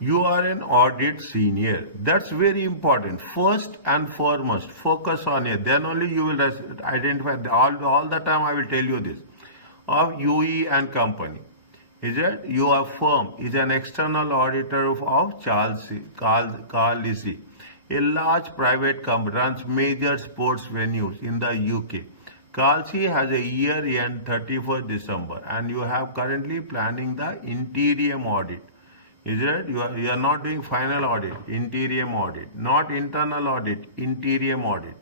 You are an audit senior. That's very important. First and foremost, focus on it. Then only you will identify. All the time I will tell you this. Of UE and company. Is it? Your firm is an external auditor of Carlise, a large private company runs major sports venues in the UK. Carlise has a year end 31st December and you have currently planning the interim audit. Is it? You are not doing final audit, interim audit, not internal audit, interim audit.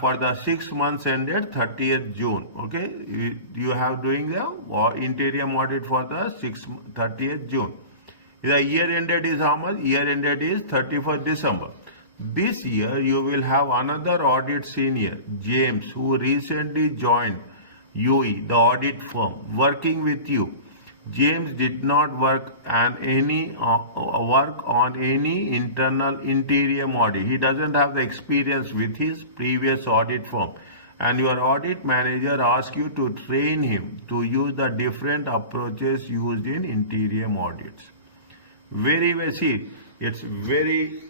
For the 6 months ended 30th June. Okay, you have doing the interim audit for the 30th June. The year ended is how much? Year ended is 31st December. This year you will have another audit senior, James, who recently joined UE, the audit firm, working with you. James did not work on any internal interim audit. He doesn't have the experience with his previous audit firm. And your audit manager asks you to train him to use the different approaches used in interim audits. See, it's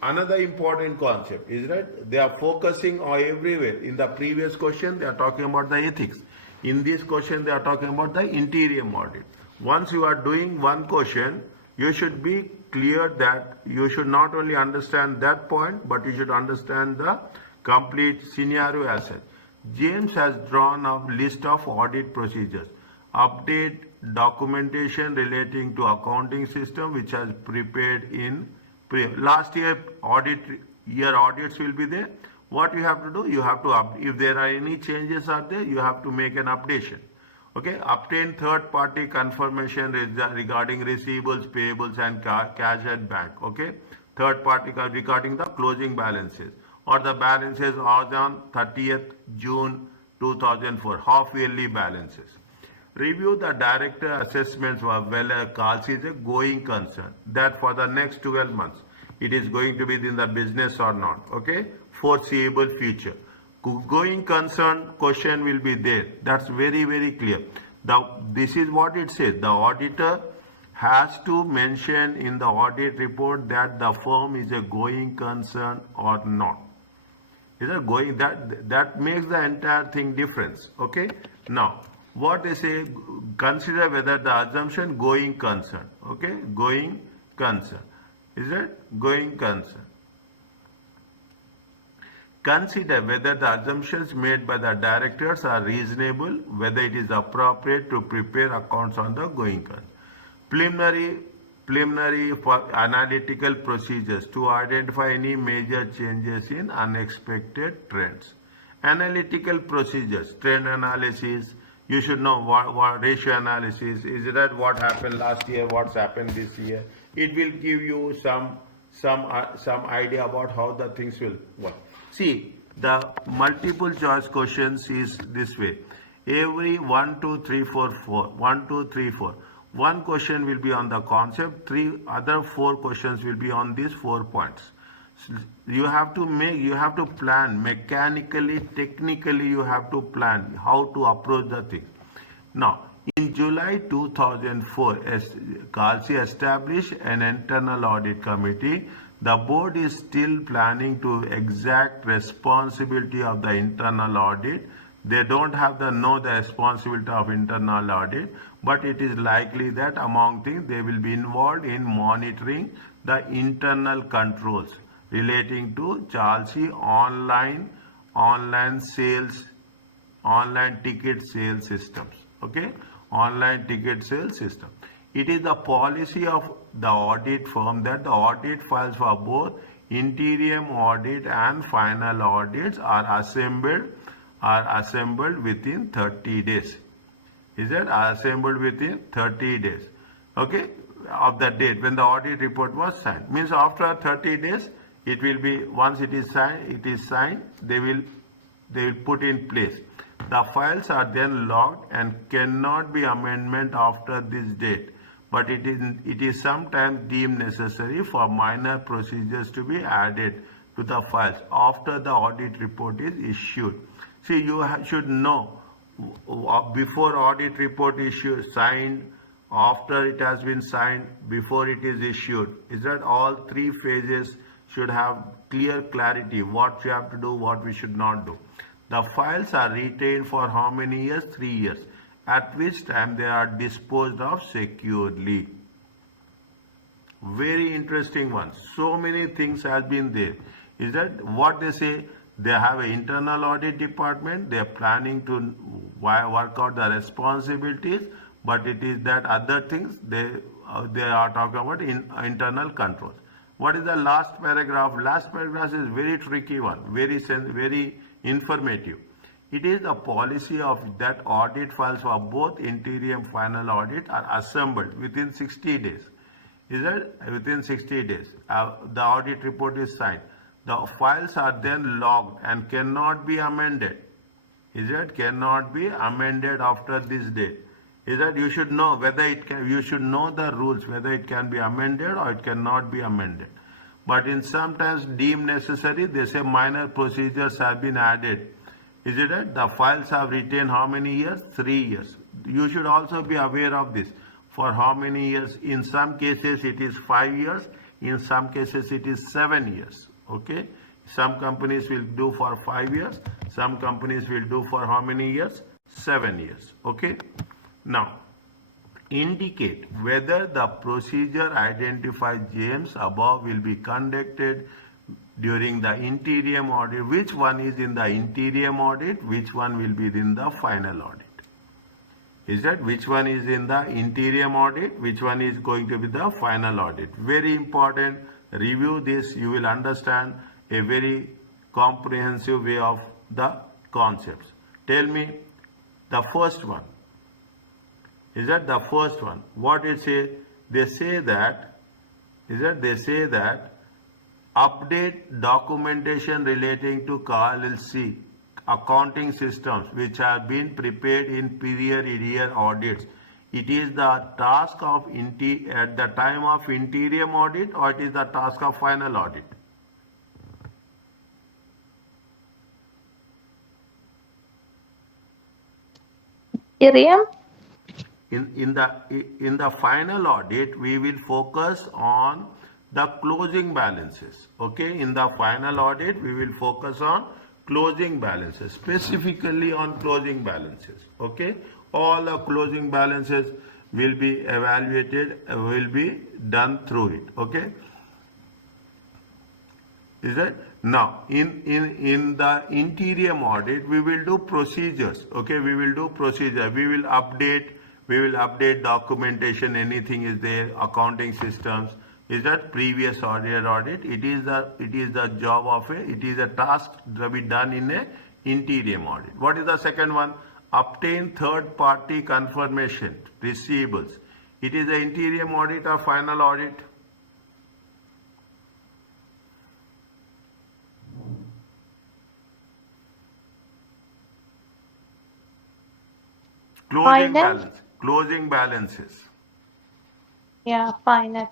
another important concept, is right? They are focusing on everywhere. In the previous question, they are talking about the ethics. In this question, they are talking about the interim audit. Once you are doing one question, you should be clear that you should not only understand that point, but you should understand the complete scenario as such. James has drawn a list of audit procedures. Update documentation relating to accounting system which has prepared in last year audits will be there. What you have to do? You have to if there are any changes are there, you have to make an updation. Okay, obtain third-party confirmation regarding receivables, payables, and cash at bank. Okay, third-party regarding the closing balances or the balances are on 30th June 2004, half-yearly balances. Review the director assessments of whether Carlise is a going concern. That for the next 12 months, it is going to be in the business or not. Okay, foreseeable future. Going concern question will be there. That's very clear. This is what it says. The auditor has to mention in the audit report that the firm is a going concern or not. Is it going? That makes the entire thing difference. Okay. Now, what they say, consider whether the assumption going concern. Okay, going concern. Is it going concern? Consider whether the assumptions made by the directors are reasonable, whether it is appropriate to prepare accounts on the going concern. Preliminary analytical procedures to identify any major changes in unexpected trends. Analytical procedures, trend analysis, you should know what ratio analysis, is that what happened last year, what's happened this year. It will give you some idea about how the things will work. See, the multiple choice questions is this way. Every 1, 2, 3, 4, 1, 2, 3, 4. One question will be on the concept, other 4 questions will be on these 4 points. So you have to plan mechanically, technically you have to plan how to approach the thing. Now, in July 2004, Carlise established an internal audit committee. The board is still planning to exact responsibility of the internal audit. They don't have the responsibility of internal audit, but it is likely that among things they will be involved in monitoring the internal controls relating to Carlise online ticket sales systems. Okay, online ticket sales system. It is the policy of the audit firm that the audit files for both interim audit and final audits are assembled within 30 days. Is that assembled within 30 days? Okay, of the date when the audit report was signed. Means after 30 days, it will be, once it is signed, they will put in place. The files are then logged and cannot be amendment after this date. But it is sometimes deemed necessary for minor procedures to be added to the files after the audit report is issued. See, you should know before audit report issue signed after it has been signed, before it is issued. Is that all three phases should have clear clarity what you have to do, what we should not do. The files are retained for how many years? 3 years, at which time they are disposed of securely. Very interesting one. So many things has been there. Is that what they say? They have an internal audit department. They are planning to work out the responsibilities, but it is that other things they are talking about in internal controls. What is the last paragraph? Last paragraph is very tricky one, very informative. It is the policy of that audit files for both interim final audit are assembled within 60 days. Is that within 60 days? The audit report is signed. The files are then logged and cannot be amended. Is that cannot be amended after this date? Is that you should know whether it can, you should know the rules whether it can be amended or it cannot be amended. But in sometimes deemed necessary, they say minor procedures have been added. Is it that the files have retained how many years? 3 years. You should also be aware of this. For how many years? In some cases it is 5 years. In some cases it is 7 years. Okay. Some companies will do for 5 years. Some companies will do for how many years? 7 years. Okay. Now, indicate whether the procedure identified James above will be conducted during the interim audit. Which one is in the interim audit? Which one will be in the final audit? Is that which one is in the interim audit? Which one is going to be the final audit? Very important. Review this. You will understand a very comprehensive way of the concepts. Tell me the first one. Is that the first one? What it says? They say that, is that they say that update documentation relating to Carlise accounting systems which have been prepared in period year audits. It is the task of at the time of interim audit, or it is the task of final audit? Interim. In the final audit, we will focus on the closing balances. Okay, in the final audit, we will focus on closing balances, specifically on closing balances. Okay, all the closing balances will be evaluated, will be done through it. Okay, is that now in the interim audit we will do procedures. Okay, we will do procedure. We will update documentation, anything is there, accounting systems. Is that previous audit? It is the job of it is a task to be done in a interim audit. What is the second one? Obtain third party confirmation receivables. It is the interim audit or final audit? Closing balances. Yeah, final.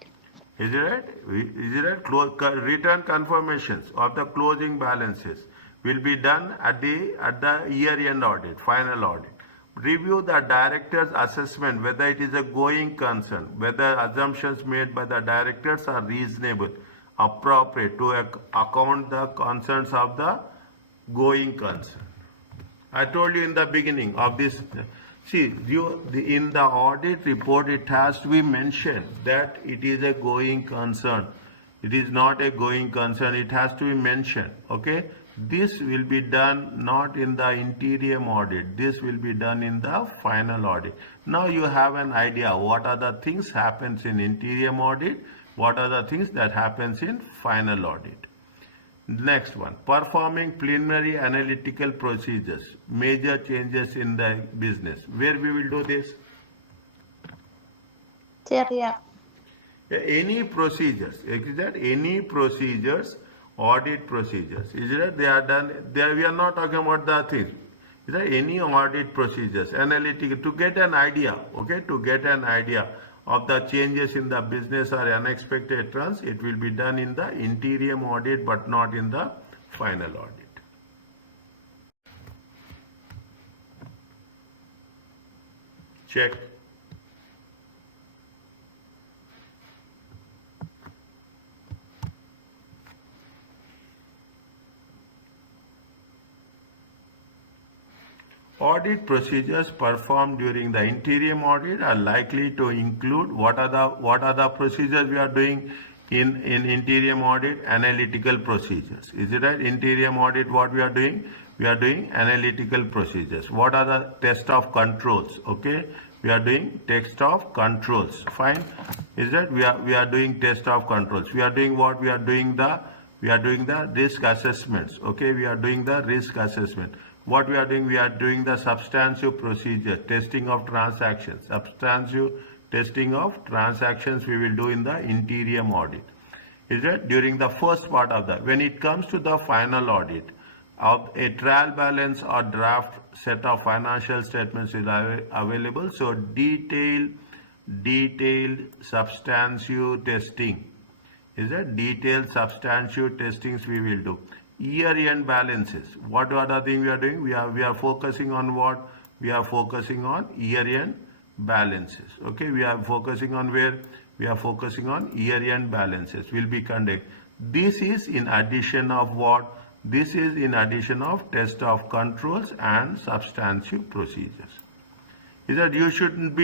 Is it right? Is it right? Return confirmations of the closing balances will be done at the year-end audit, final audit. Review the director's assessment whether it is a going concern, whether assumptions made by the directors are reasonable, appropriate to account the concerns of the going concern. I told you in the beginning of this. See, in the audit report, it has to be mentioned that it is a going concern. It is not a going concern. It has to be mentioned. Okay. This will be done not in the interim audit. This will be done in the final audit. Now you have an idea what are the things happens in interim audit, what are the things that happens in final audit. Next one, performing preliminary analytical procedures, major changes in the business. Where we will do this? Yeah. Any procedures, is that any procedures, audit procedures, is that they are done, there we are not talking about the things. Is there any audit procedures, analytical, to get an idea, okay, to get an idea of the changes in the business or unexpected trends, it will be done in the interim audit but not in the final audit. Check. Audit procedures performed during the interim audit are likely to include what are the procedures we are doing in interim audit? Analytical procedures. Is it right? Interim audit, what we are doing? We are doing analytical procedures. What are the test of controls? Okay, we are doing test of controls. Fine. Is that we are doing test of controls? We are doing what? We are doing the risk assessments. Okay, we are doing the risk assessment. What we are doing? We are doing the substantive procedure, testing of transactions. Substantive testing of transactions we will do in the interim audit. Is that during the first part of that? When it comes to the final audit, of a trial balance or draft set of financial statements is available. So detailed substantive testing. Is that detailed substantive testings we will do. Year-end balances. What are the things we are doing? We are focusing on what? We are focusing on year-end balances. Okay, we are focusing on where? We are focusing on year-end balances. Will be conducted. This is in addition of what? This is in addition of test of controls and substantive procedures. Is that you should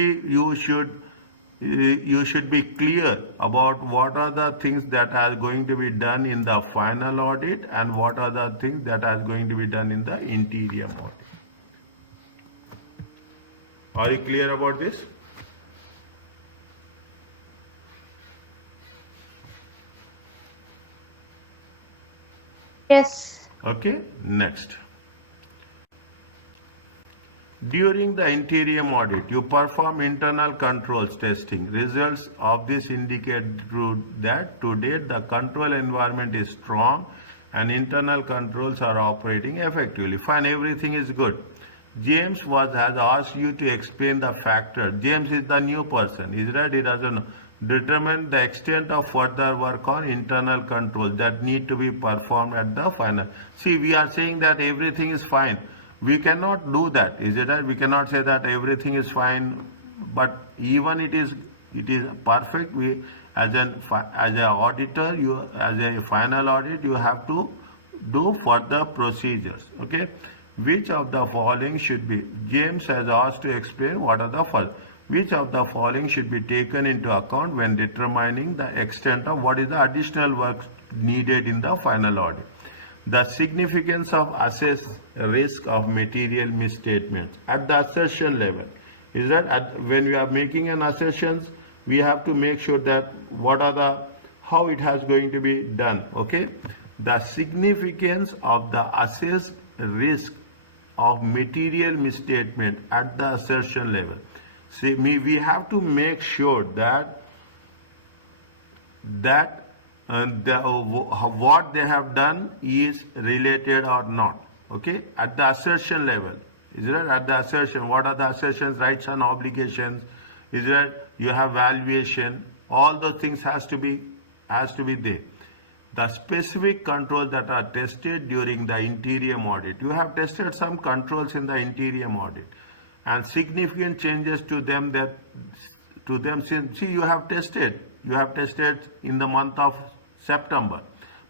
be clear about what are the things that are going to be done in the final audit and what are the things that are going to be done in the interim audit. Are you clear about this? Yes. Okay, next. During the interim audit, you perform internal controls testing. Results of this indicate that to date the control environment is strong and internal controls are operating effectively. Fine, everything is good. James has asked you to explain the factor. James is the new person. Is right? He doesn't know. Determine the extent of further work on internal controls that need to be performed at the final. See, we are saying that everything is fine. We cannot do that. Is it right? We cannot say that everything is fine, but even it is perfect. We as an auditor, as a final audit, you have to do further procedures. Okay, which of the following should be? James has asked to explain what are the following. Which of the following should be taken into account when determining the extent of what is the additional work needed in the final audit? The significance of assess risk of material misstatements at the assertion level. Is that when we are making an assertions, we have to make sure that how it has going to be done. Okay, the significance of the assessed risk of material misstatement at the assertion level. See, we have to make sure that what they have done is related or not. Okay, at the assertion level. Is it at the assertion? What are the assertions? Rights and obligations. Is it you have valuation? All those things has to be there. The specific controls that are tested during the interim audit. You have tested some controls in the interim audit, and significant changes to them since you have tested in the month of September,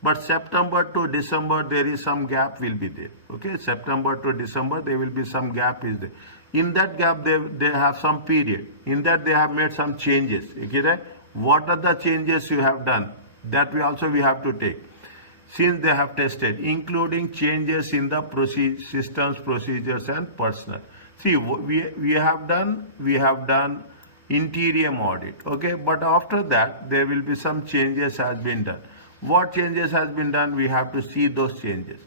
but September to December there is some gap will be there. Okay, September to December there will be some gap is there. In that gap they have some period. In that they have made some changes. Okay, right? What are the changes you have done? That we have to take. Since they have tested, including changes in the systems, procedures and personnel. See, we have done interim audit. Okay, but after that there will be some changes has been done. What changes has been done? We have to see those changes.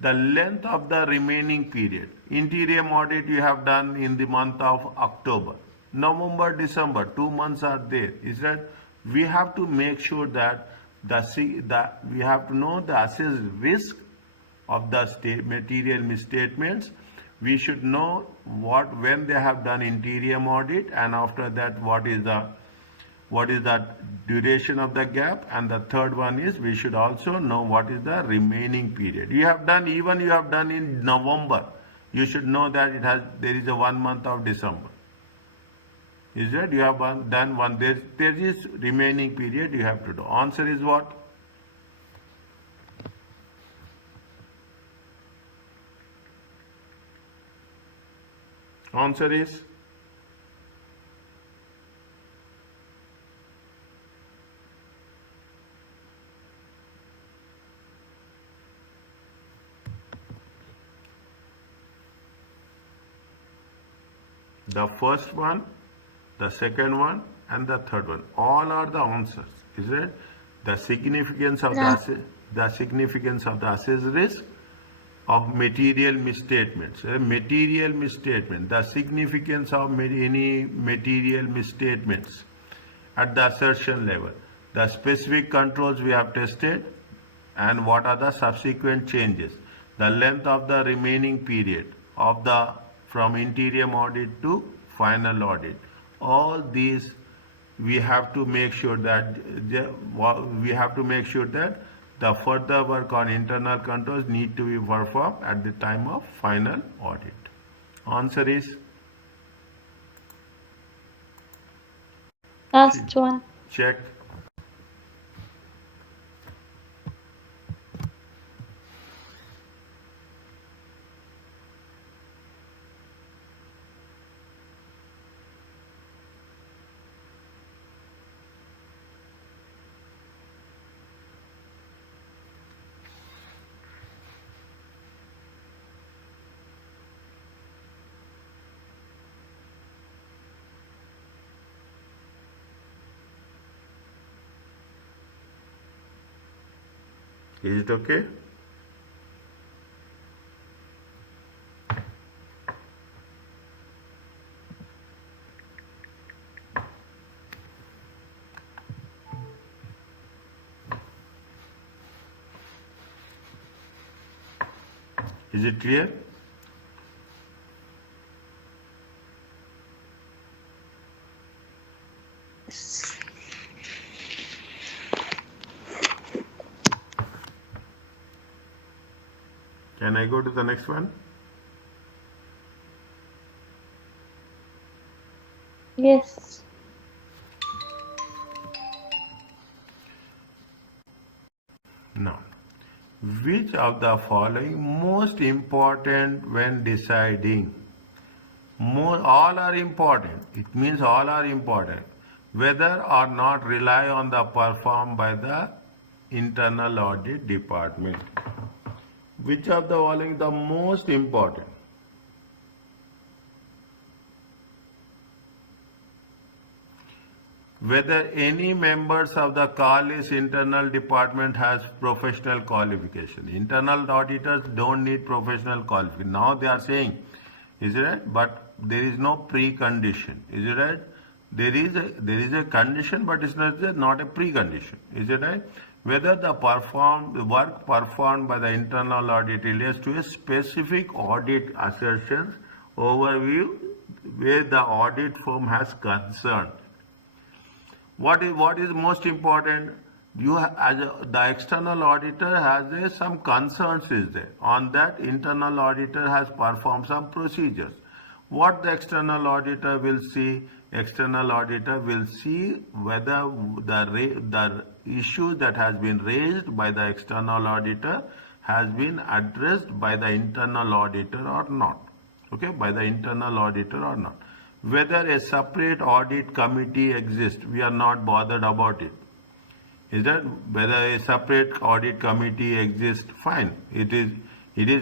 The length of the remaining period. Interim audit you have done in the month of October. November, December, 2 months are there. Is that we have to make sure that we have to know the assessed risk of the material misstatements. We should know when they have done interim audit, and after that what is the duration of the gap, and the third one is we should also know what is the remaining period. You have done in November. You should know that there is a 1 month of December. Is that you have done one? There is remaining period you have to do. Answer is what? Answer is the first one, the second one, and the third one. All are the answers. Is it? The significance of No. the significance of the assessed risk of material misstatements. Material misstatement. The significance of any material misstatements at the assertion level. The specific controls we have tested and what are the subsequent changes. The length of the remaining period of the from interim audit to final audit. All these we have to make sure that the further work on internal controls need to be performed at the time of final audit. Answer is Last one. check. Is it okay? Is it clear? Can I go to the next one? Yes. Now, which of the following most important when deciding? All are important. It means all are important. Whether or not rely on the performed by the internal audit department. Which of the following the most important? Whether any members of the Carlise internal department has professional qualification. Internal auditors don't need professional qualification. Now they are saying, is it right? But there is no precondition. Is it right? There is a condition, but it's not a precondition. Is it right? Whether the work performed by the internal audit relates to a specific audit assertions overview where the audit firm has concern. What is most important? The external auditor has some concerns is there. On that, internal auditor has performed some procedures. What the external auditor will see? External auditor will see whether the issue that has been raised by the external auditor has been addressed by the internal auditor or not. Okay, by the internal auditor or not. Whether a separate audit committee exists, we are not bothered about it. Is that whether a separate audit committee exists? Fine, it is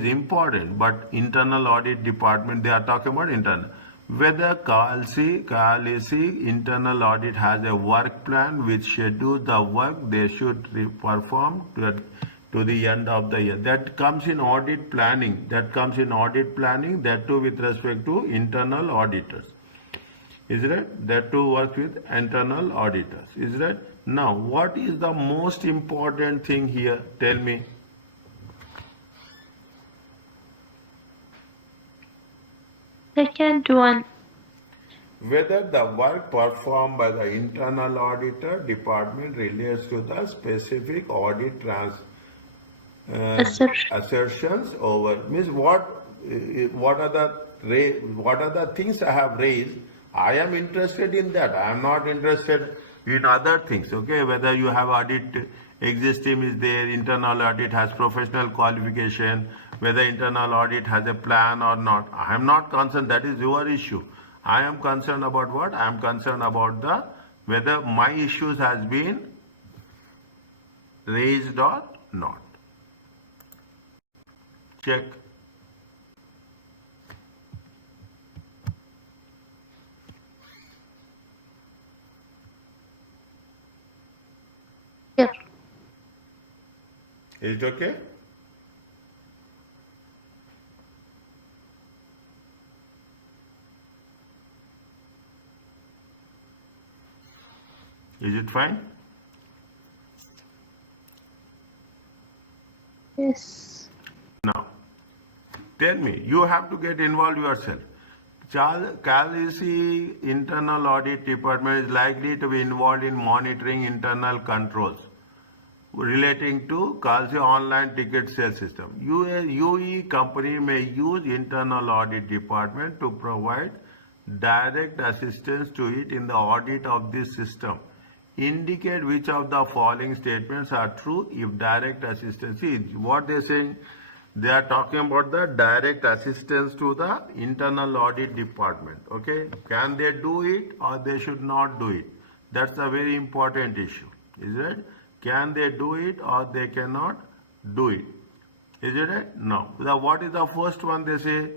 important, but internal audit department, they are talking about internal. Whether Carlise internal audit has a work plan which schedules the work they should perform to the end of the year. That comes in audit planning. That too with respect to internal auditors. Is that? That too works with internal auditors. Is that? Now, what is the most important thing here? Tell me. Second one. Whether the work performed by the internal auditor department relates to the specific audit assertions over means what are the things I have raised. I am interested in that. I am not interested in other things. Okay, whether you have audit exist team is there, internal audit has professional qualification, whether internal audit has a plan or not. I am not concerned. That is your issue. I am concerned about what? I am concerned about the whether my issues has been raised or not. Check. Here. Is it okay? Is it fine? Yes. Now, tell me, you have to get involved yourself. Carlise internal audit department is likely to be involved in monitoring internal controls relating to Carlise online ticket sales system. UE company may use internal audit department to provide direct assistance to it in the audit of this system. Indicate which of the following statements are true if direct assistance is. What they are saying, they are talking about the direct assistance to the internal audit department. Okay, can they do it or they should not do it? That's a very important issue. Is it? Can they do it or they cannot do it? Is it right? No. What is the first one they say?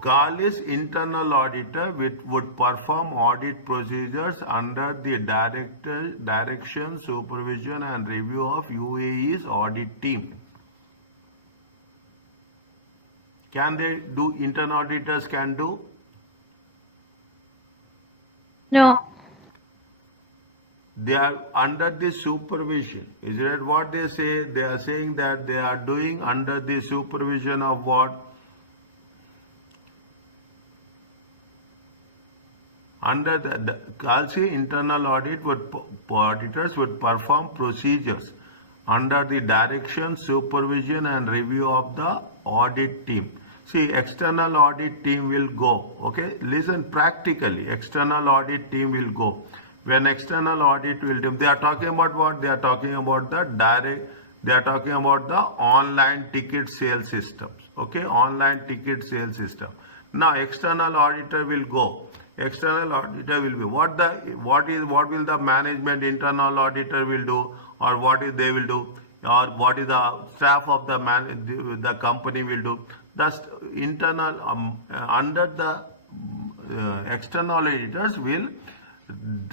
Carlise internal auditor would perform audit procedures under the direction, supervision and review of UAE's audit team. Can they do? Internal auditors can do? No. They are under the supervision. Is that what they say? They are saying that they are doing under the supervision of what? Under the Carlise internal auditors would perform procedures under the direction, supervision and review of the audit team. See, external audit team will go. Okay, listen practically. External audit team will go. When external audit will do, they are talking about what? They are talking about the direct. They are talking about the online ticket sales systems. Okay, online ticket sales system. Now, external auditor will go. External auditor will be what will the management internal auditor will do, or what is they will do, or what is the staff of the company will do. Thus, internal under the external auditors will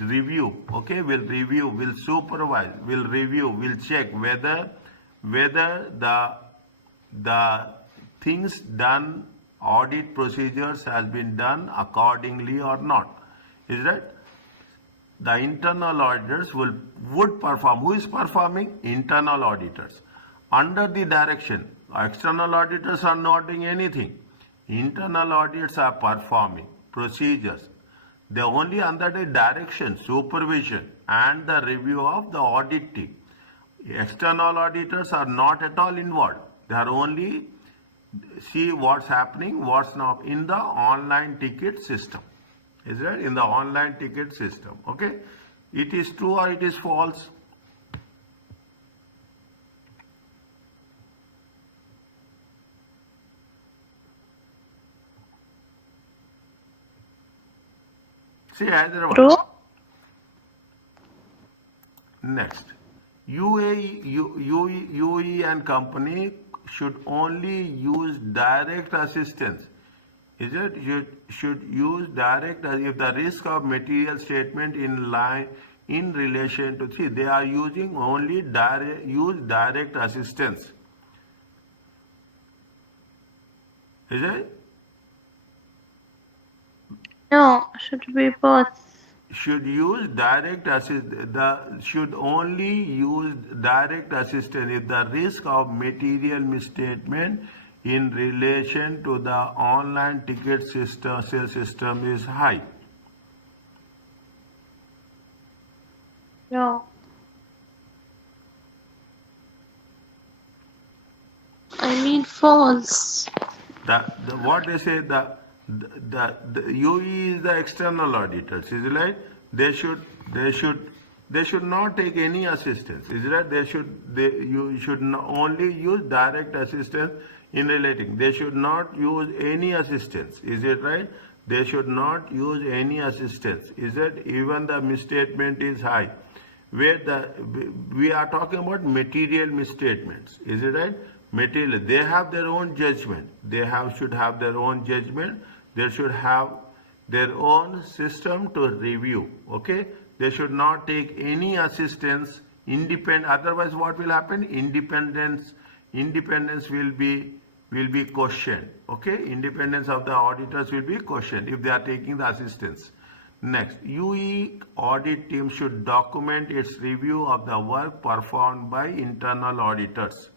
review. Okay, will review, will supervise, will review, will check whether the things done, audit procedures has been done accordingly or not. Is that the internal auditors would perform. Who is performing? Internal auditors under the direction. External auditors are not doing anything. Internal auditors are performing procedures. They are only under the direction, supervision and the review of the audit team. External auditors are not at all involved. They are only see what's happening, what's not in the online ticket system. Is that in the online ticket system? Okay, it is true or it is false? See, Hyderabad. True. Next, UAE and company should only use direct assistance. Is it? Should use direct if the risk of material statement in relation to, see, they are using only direct assistance. Is it? No. Should be both. Should use direct should only use direct assistance if the risk of material misstatement in relation to the online ticket sales system is high. No. I mean false. What they say, the UE is the external auditors, is it right? They should they should not take any assistance. Is that you should only use direct assistance in relating. They should not use any assistance. Is it right? They should not use any assistance. Is it even the misstatement is high? Where we are talking about material misstatements. Is it right? Material. They have their own judgment. Should have their own judgment. They should have their own system to review. Okay, they should not take any assistance independent. Otherwise what will happen? Independence will be questioned. Okay, independence of the auditors will be questioned if they are taking the assistance. Next, UE audit team should document its review of the work performed by internal auditors.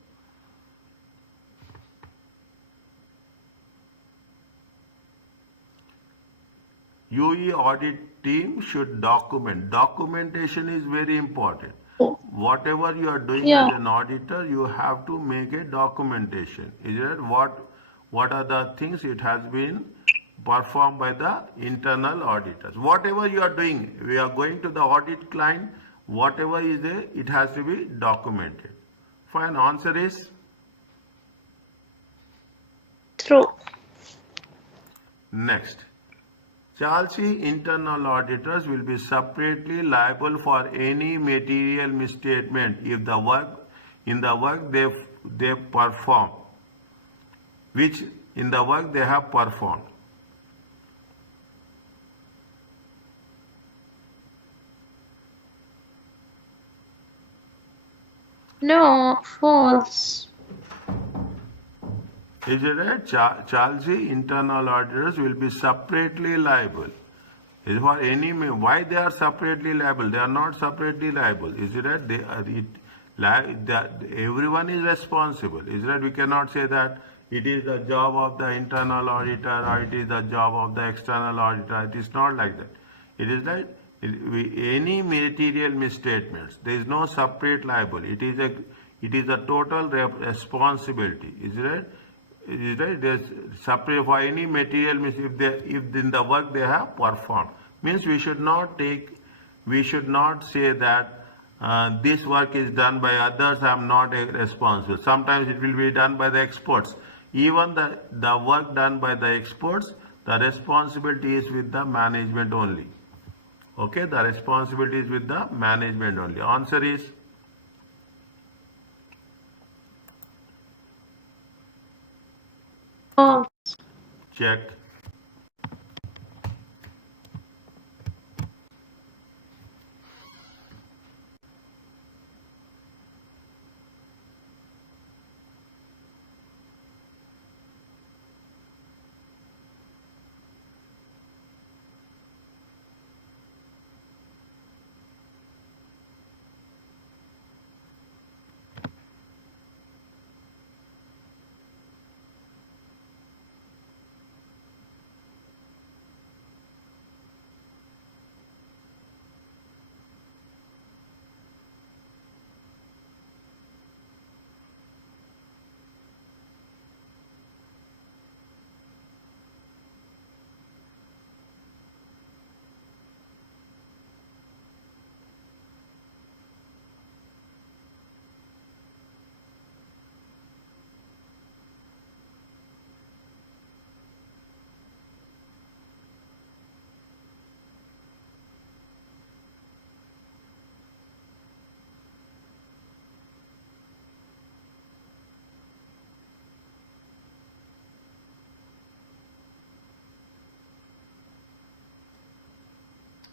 UE audit team should document. Documentation is very important. Whatever you are doing Yeah. as an auditor, you have to make a documentation. Is it what are the things it has been performed by the internal auditors? Whatever you are doing, we are going to the audit client, whatever is there, it has to be documented. Fine, answer is True. next. Chelsea internal auditors will be separately liable for any material misstatement if the work they perform, which in the work they have performed. No, false. Is it right? Chelsea internal auditors will be separately liable. Is for any why they are separately liable? They are not separately liable. Is it right? Everyone is responsible. Is it right? We cannot say that it is the job of the internal auditor or it is the job of the external auditor. It is not like that. It is like any material misstatements. There is no separate liable. It is a total responsibility. Is it right? Is right? There's separate for any material if in the work they have performed. Means we should not say that this work is done by others, I am not responsible. Sometimes it will be done by the experts. Even the work done by the experts, the responsibility is with the management only. Okay, the responsibility is with the management only. Answer is False. check.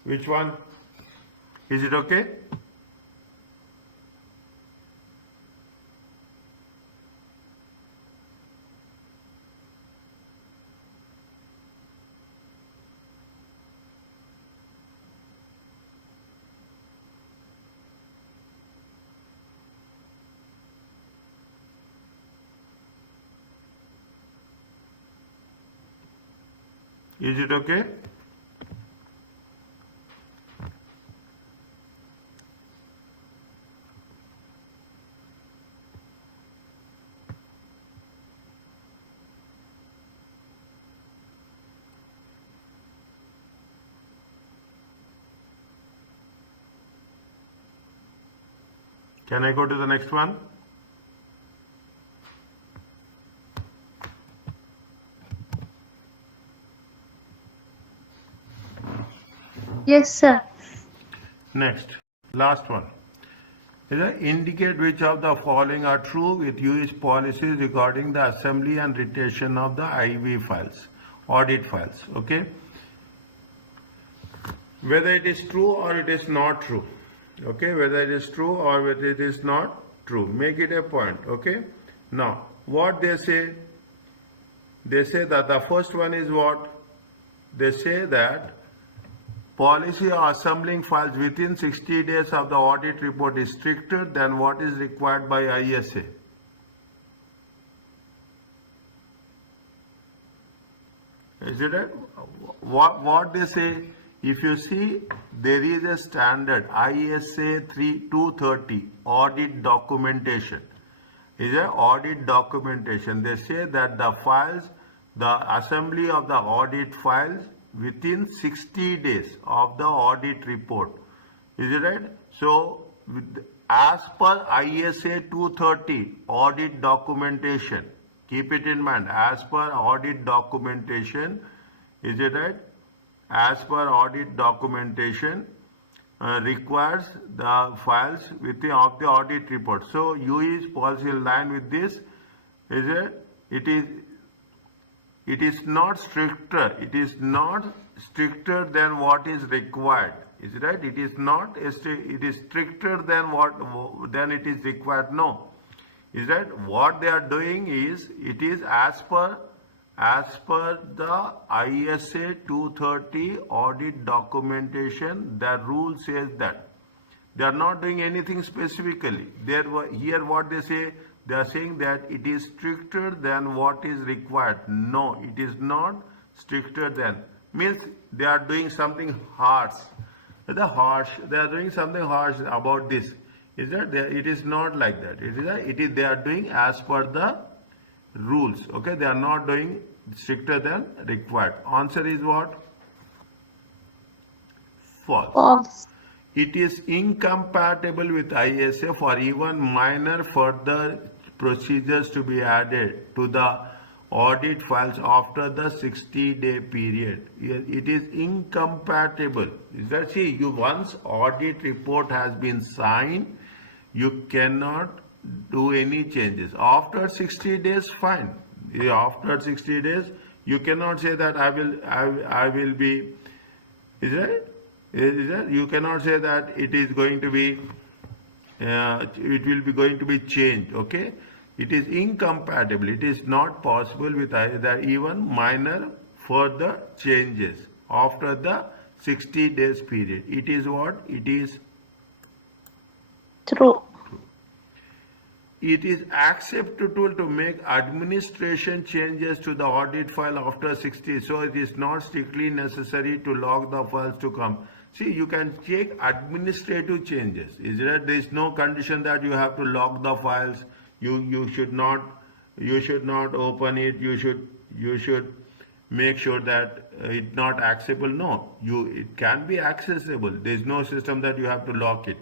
Which one? Is it okay? Is it okay? Can I go to the next one? Yes, sir. Next, last one. Indicate which of the following are true with US policies regarding the assembly and retention of the IV files, audit files. Okay, whether it is true or it is not true. Okay, whether it is true or whether it is not true. Make it a point. Okay, now what they say that the first one is what? They say that policy of assembling files within 60 days of the audit report is stricter than what is required by ISA. Is it right? What they say, if you see, there is a standard ISA 230 audit documentation. Is a audit documentation. They say that the files, the assembly of the audit files within 60 days of the audit report. Is it right? So, as per ISA 230 audit documentation, keep it in mind, as per audit documentation, is it right? As per audit documentation, requires the files within of the audit report. So, US policy in line with this, is it? It is not stricter. It is not stricter than what is required. Is it right? It is not. It is stricter than it is required. No. Is that what they are doing? Is it is as per the ISA 230 audit documentation. The rule says that they are not doing anything specifically. Here what they say. They are saying that it is stricter than what is required. No, it is not stricter than. Means they are doing something harsh. They are doing something harsh about this. Is that it is not like that. They are doing as per the rules. Okay, they are not doing stricter than required. Answer is what? False. False. It is incompatible with ISA for even minor further procedures to be added to the audit files after the 60-day period. It is incompatible. Is that, see, you once audit report has been signed, you cannot do any changes. After 60 days, fine. After 60 days, you cannot say that I will be. Is that? You cannot say that it is going to be, it will be going to be changed. Okay, it is incompatible. It is not possible with either even minor further changes after the 60 days period. It is what? It is True. It is acceptable to make administration changes to the audit file after 60. So it is not strictly necessary to log the files to come. See, you can take administrative changes. Is that there is no condition that you have to log the files. You should not open it. You should make sure that it's not accessible. No, it can be accessible. There is no system that you have to lock it.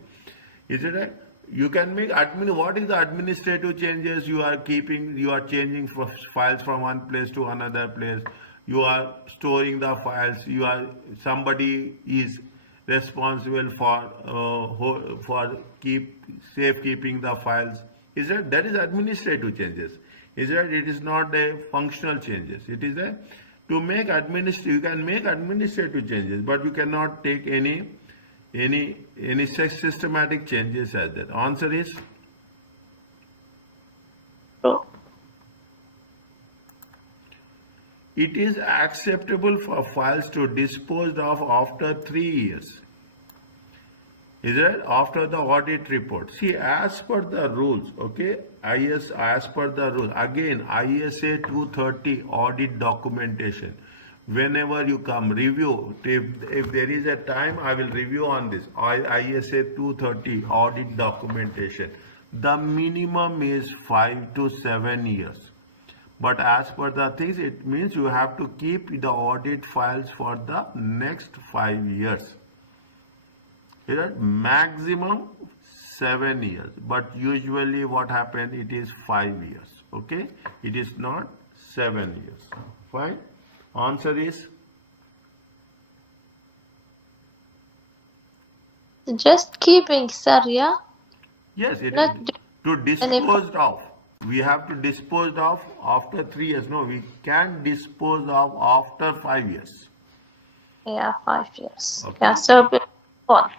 Is it right? You can make what is the administrative changes you are keeping? You are changing files from one place to another place. You are storing the files. Somebody is responsible for safekeeping the files. Is that is administrative changes? Is that it is not a functional changes? It is a to make you can make administrative changes, but you cannot take any such systematic changes as that. Answer is True. it is acceptable for files to disposed of after 3 years. Is it after the audit report? See, as per the rules, okay, as per the rules, again, ISA 230 audit documentation. Whenever you come review, if there is a time, I will review on this ISA 230 audit documentation. The minimum is 5 to 7 years. But as per the things, it means you have to keep the audit files for the next 5 years. Maximum 7 years, but usually what happened, it is 5 years. Okay, it is not 7 years. Fine. Answer is Just keeping, sir, yeah? yes. It is Not to doing any. dispose of. We have to dispose of after 3 years. No, we can dispose of after 5 years. Yeah, 5 years. Okay. Yeah, so, 4.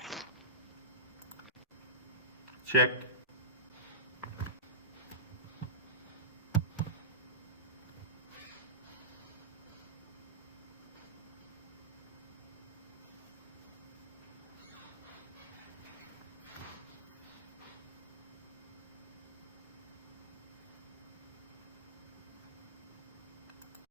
Check.